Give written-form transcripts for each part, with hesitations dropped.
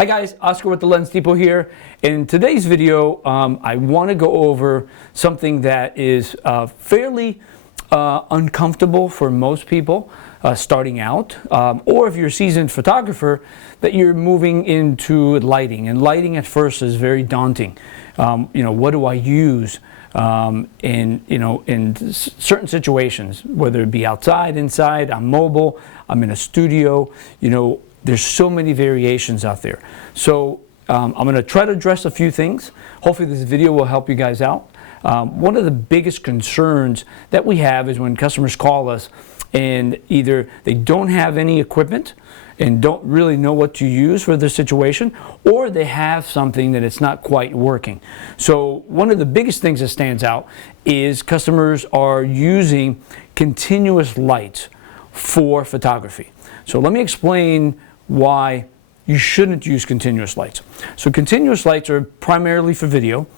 Hi guys, Oscar with the Lens Depot here. In today's video, I want to go over something that is fairly uncomfortable for most people starting out, or if you're a seasoned photographer, that you're moving into lighting. And lighting at first is very daunting. What do I use in certain situations, whether it be outside, inside, I'm mobile, I'm in a studio, there's so many variations out there. So I'm going to try to address a few things. Hopefully this video will help you guys out. One of the biggest concerns that we have is when customers call us and either they don't have any equipment and don't really know what to use for their situation, or they have something that it's not quite working. So one of the biggest things that stands out is customers are using continuous lights for photography. So let me explain why you shouldn't use continuous lights. So continuous lights are primarily for video.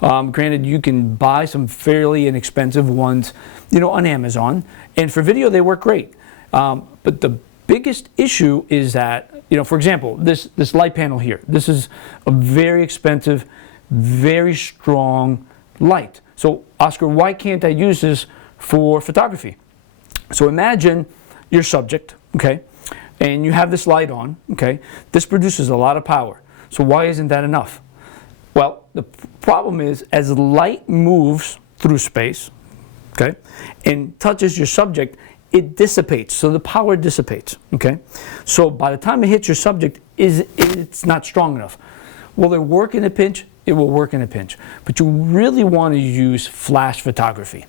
Granted, you can buy some fairly inexpensive ones, on Amazon, and for video they work great. But the biggest issue is that, for example, this light panel here, this is a very expensive, very strong light. So Oscar, why can't I use this for photography? So imagine your subject, okay, and you have this light on, okay. This produces a lot of power. So why isn't that enough? Well, the problem is as light moves through space, okay, and touches your subject, it dissipates. So the power dissipates, okay. So by the time it hits your subject, it's not strong enough. Will it work in a pinch? It will work in a pinch. But you really want to use flash photography.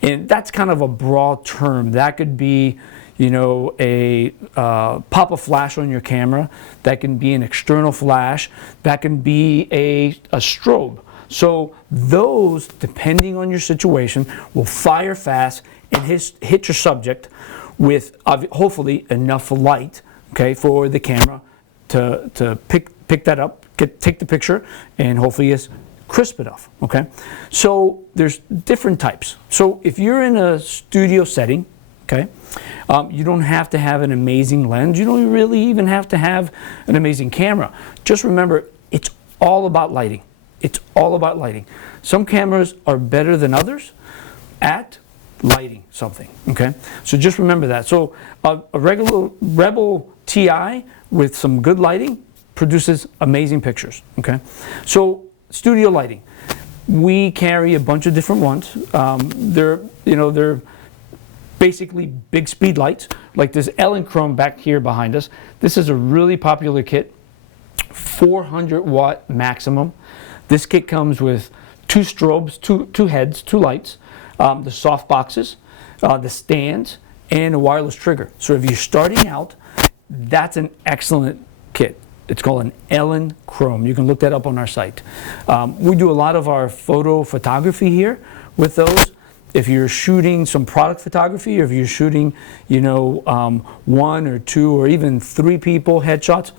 And that's kind of a broad term. That could be, a pop-up flash on your camera. That can be an external flash. That can be a strobe. So those, depending on your situation, will fire fast and hit your subject with hopefully enough light, okay, for the camera to pick that up, take the picture, and hopefully it's crisp enough, okay? So there's different types. So if you're in a studio setting, okay, you don't have to have an amazing lens. You don't really even have to have an amazing camera. Just remember, it's all about lighting. It's all about lighting. Some cameras are better than others at lighting something, okay? So just remember that. So a regular Rebel TI with some good lighting produces amazing pictures, okay? So studio lighting, we carry a bunch of different ones. They're basically big Speedlights, like this Ellen Chrome back here behind us. This is a really popular kit, 400 watt maximum. This kit comes with two strobes, two heads, two lights, the soft boxes, the stands, and a wireless trigger. So if you're starting out, that's an excellent kit. It's called an Ellen Chrome. You can look that up on our site. We do a lot of our photo photography here with those. If you're shooting some product photography, or if you're shooting, one or two or even three people headshots,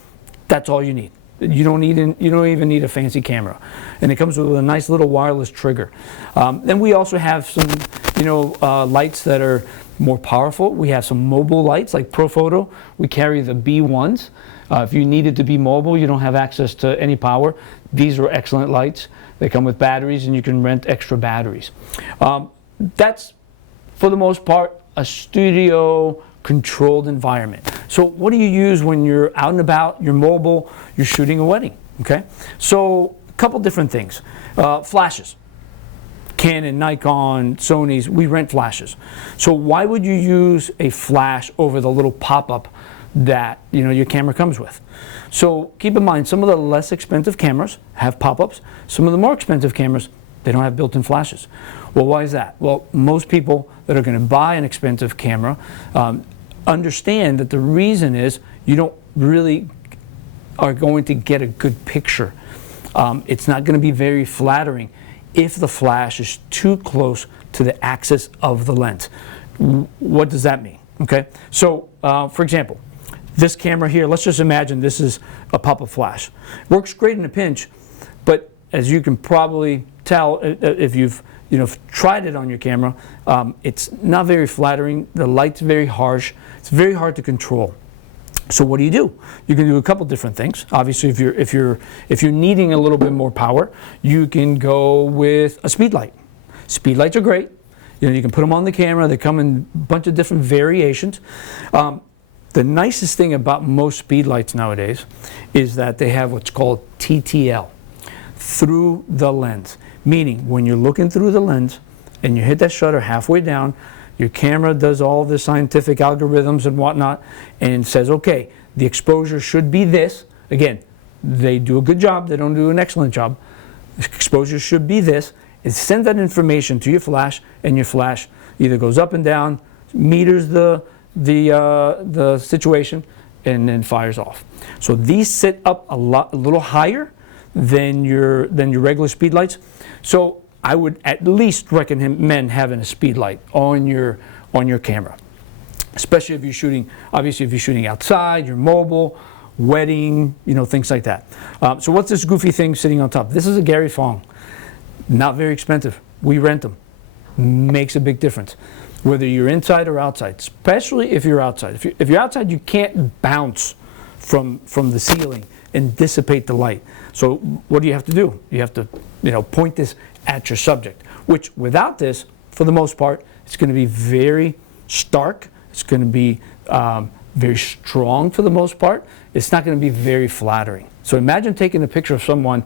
that's all you need. You don't even need a fancy camera, and it comes with a nice little wireless trigger. Then we also have some, lights that are more powerful. We have some mobile lights like Profoto. We carry the B1s. If you needed to be mobile, you don't have access to any power, these are excellent lights. They come with batteries, and you can rent extra batteries. That's, for the most part, a studio controlled environment. So what do you use when you're out and about, you're mobile, you're shooting a wedding, okay? So a couple different things. Flashes. Canon, Nikon, Sony's, we rent flashes. So why would you use a flash over the little pop-up that your camera comes with? So keep in mind, some of the less expensive cameras have pop-ups. Some of the more expensive cameras, they don't have built-in flashes. Well, why is that? Well, most people that are going to buy an expensive camera understand that the reason is you don't really are going to get a good picture. It's not going to be very flattering if the flash is too close to the axis of the lens. What does that mean? Okay, so for example, this camera here, let's just imagine this is a pop-up flash. Works great in a pinch, but as you can probably tell if you've tried it on your camera, it's not very flattering. The light's very harsh. It's very hard to control. So what do? You can do a couple different things. Obviously, if you're needing a little bit more power, you can go with a speed light. Speed lights are great. You know, you can put them on the camera. They come in a bunch of different variations. The nicest thing about most speed lights nowadays is that they have what's called TTL, through the lens. Meaning, when you're looking through the lens and you hit that shutter halfway down, your camera does all the scientific algorithms and whatnot and says, okay, the exposure should be this. Again, they do a good job. They don't do an excellent job. The exposure should be this. It sends that information to your flash, and your flash either goes up and down, meters the situation, and then fires off. So these sit up a little higher than your regular speed lights. So I would at least recommend having a speed light on your camera, especially if you're shooting. Obviously, if you're shooting outside, you're mobile, wedding, you know, things like that. So what's this goofy thing sitting on top? This is a Gary Fung. Not very expensive. We rent them. Makes a big difference, whether you're inside or outside. Especially if you're outside. If you're outside, you can't bounce from the ceiling and dissipate the light. So what do you have to do? You have to, you know, point this at your subject, which without this, for the most part, it's going to be very stark. It's going to be very strong for the most part. It's not going to be very flattering. So imagine taking a picture of someone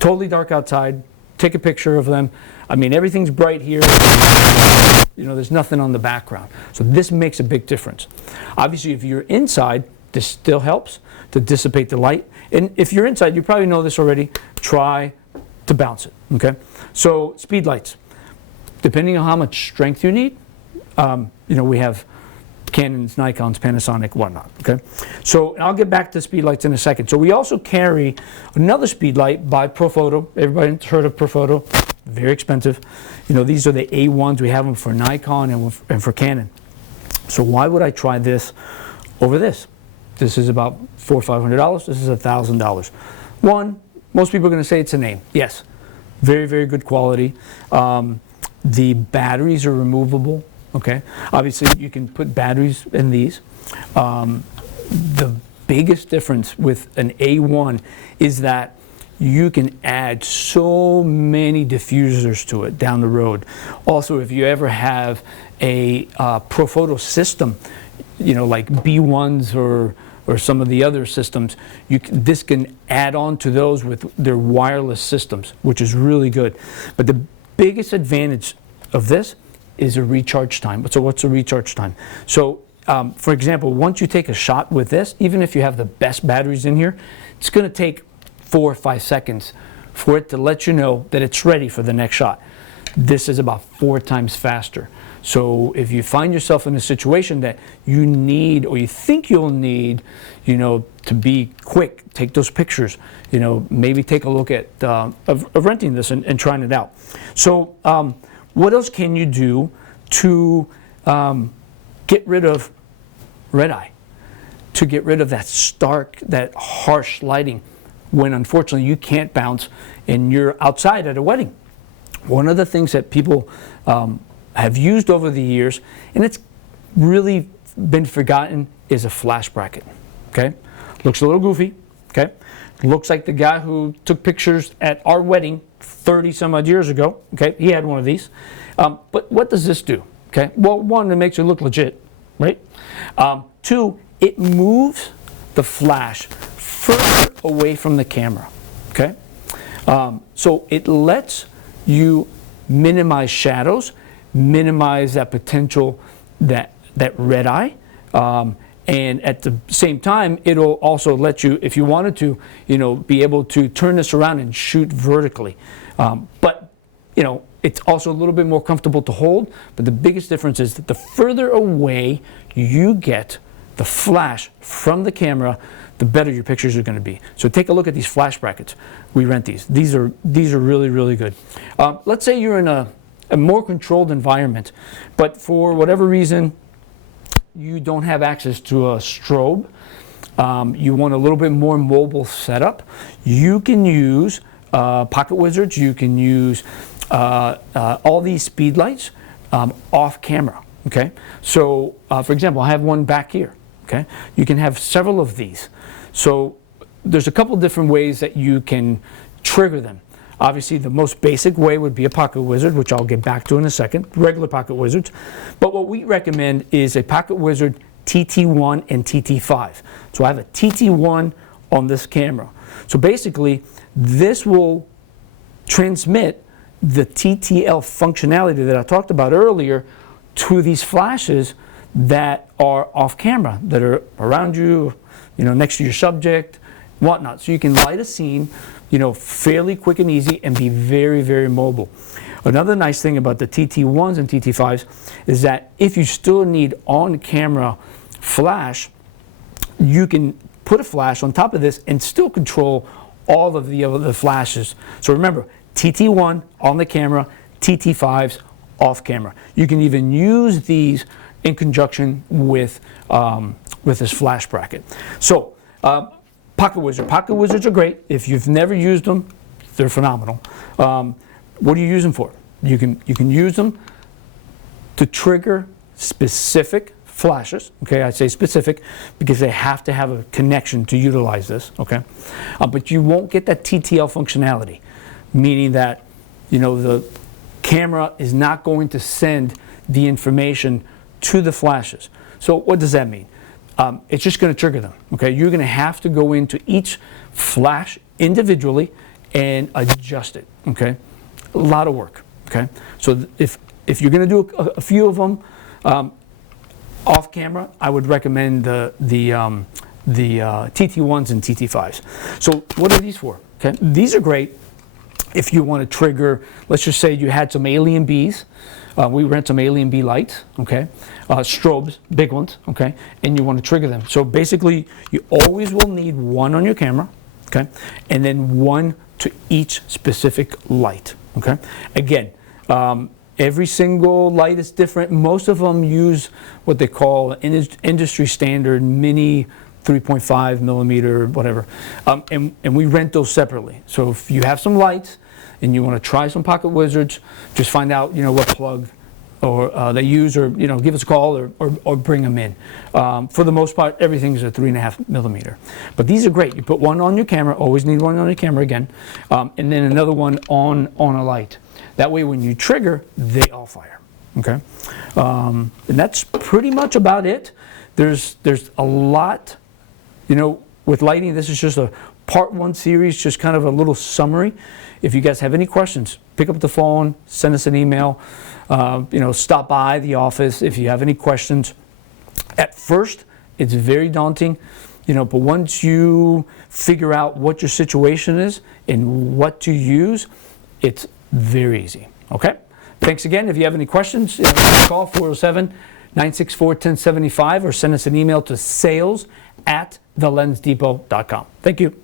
totally dark outside, take a picture of them. I mean, everything's bright here. You know, there's nothing on the background. So this makes a big difference. Obviously, if you're inside, this still helps to dissipate the light. And if you're inside, you probably know this already, try to bounce it, okay? So speed lights, depending on how much strength you need, you know, we have Canons, Nikons, Panasonic, whatnot, okay? So I'll get back to speed lights in a second. So we also carry another speed light by Profoto. Everybody's heard of Profoto, very expensive. You know, these are the A1s. We have them for Nikon and for Canon. So why would I try this over this? This is about $400 or $500. This is $1,000. One, most people are going to say it's a name. Yes, very, very good quality. The batteries are removable. Okay, obviously you can put batteries in these. The biggest difference with an A1 is that you can add so many diffusers to it down the road. Also, if you ever have a Profoto system, you know, like B1s or some of the other systems, this can add on to those with their wireless systems, which is really good. But the biggest advantage of this is a recharge time. So what's a recharge time? So for example, once you take a shot with this, even if you have the best batteries in here, it's going to take 4 or 5 seconds for it to let you know that it's ready for the next shot. This is about 4 times faster. So if you find yourself in a situation that you need, or you think you'll need, you know, to be quick, take those pictures, you know, maybe take a look at of renting this and trying it out. So what else can you do to get rid of red eye, to get rid of that stark, that harsh lighting when unfortunately you can't bounce and you're outside at a wedding? One of the things that people have used over the years, and it's really been forgotten, is a flash bracket. Okay, looks a little goofy. Okay, looks like the guy who took pictures at our wedding 30 some odd years ago. Okay, he had one of these. But what does this do? Okay, well, one, it makes it look legit, right? Two, it moves the flash further away from the camera. Okay, so it lets you minimize shadows, minimize that potential, that red eye, and at the same time, it'll also let you, if you wanted to, you know, be able to turn this around and shoot vertically. But you know, it's also a little bit more comfortable to hold. But the biggest difference is that the further away you get the flash from the camera, the better your pictures are going to be. So take a look at these flash brackets. We rent these. These are really, really good. Let's say you're in a more controlled environment, but for whatever reason you don't have access to a strobe. You want a little bit more mobile setup. You can use Pocket Wizards. You can use all these speed lights off camera. Okay, so for example, I have one back here. okay? You can have several of these. So there's a couple different ways that you can trigger them. Obviously, the most basic way would be a pocket wizard, which I'll get back to in a second, regular pocket wizards. But what we recommend is a pocket wizard TT1 and TT5. So I have a TT1 on this camera. So basically, this will transmit the TTL functionality that I talked about earlier to these flashes that are off camera, that are around you, next to your subject, whatnot. So you can light a scene, fairly quick and easy, and be very, very mobile. Another nice thing about the TT1s and TT5s is that if you still need on-camera flash, you can put a flash on top of this and still control all of the other flashes. So remember, TT1 on the camera, TT5s off camera. You can even use these in conjunction with this flash bracket. So pocket wizards are great. If you've never used them, they're phenomenal. What do you use them for? You can use them to trigger specific flashes. Okay, I say specific because they have to have a connection to utilize this. Okay, but you won't get that TTL functionality, meaning that the camera is not going to send the information to the flashes. So what does that mean? It's just going to trigger them. Okay, you're going to have to go into each flash individually and adjust it. Okay, a lot of work. Okay, so if you're going to do a few of them off camera, I would recommend the TT1s and TT5s. So what are these for? Okay, these are great if you want to trigger. Let's just say you had some alien bees. We rent some alien bee lights, okay? Strobes, big ones, okay? And you want to trigger them. So basically, you always will need one on your camera, okay? And then one to each specific light, okay? Again, every single light is different. Most of them use what they call industry standard mini 3.5 millimeter, whatever. And we rent those separately. So if you have some lights and you want to try some pocket wizards, just find out what plug or they use, or give us a call or bring them in. For the most part, everything's a 3.5 millimeter. But these are great. You put one on your camera, always need one on your camera again, and then another one on a light. That way, when you trigger, they all fire. Okay, and that's pretty much about it. There's a lot, with lighting. This is just a part 1 series, just kind of a little summary. If you guys have any questions, pick up the phone, send us an email, stop by the office if you have any questions. At first, it's very daunting, but once you figure out what your situation is and what to use, it's very easy. Okay? Thanks again. If you have any questions, call 407-964-1075 or send us an email to sales@thelensdepot.com. Thank you.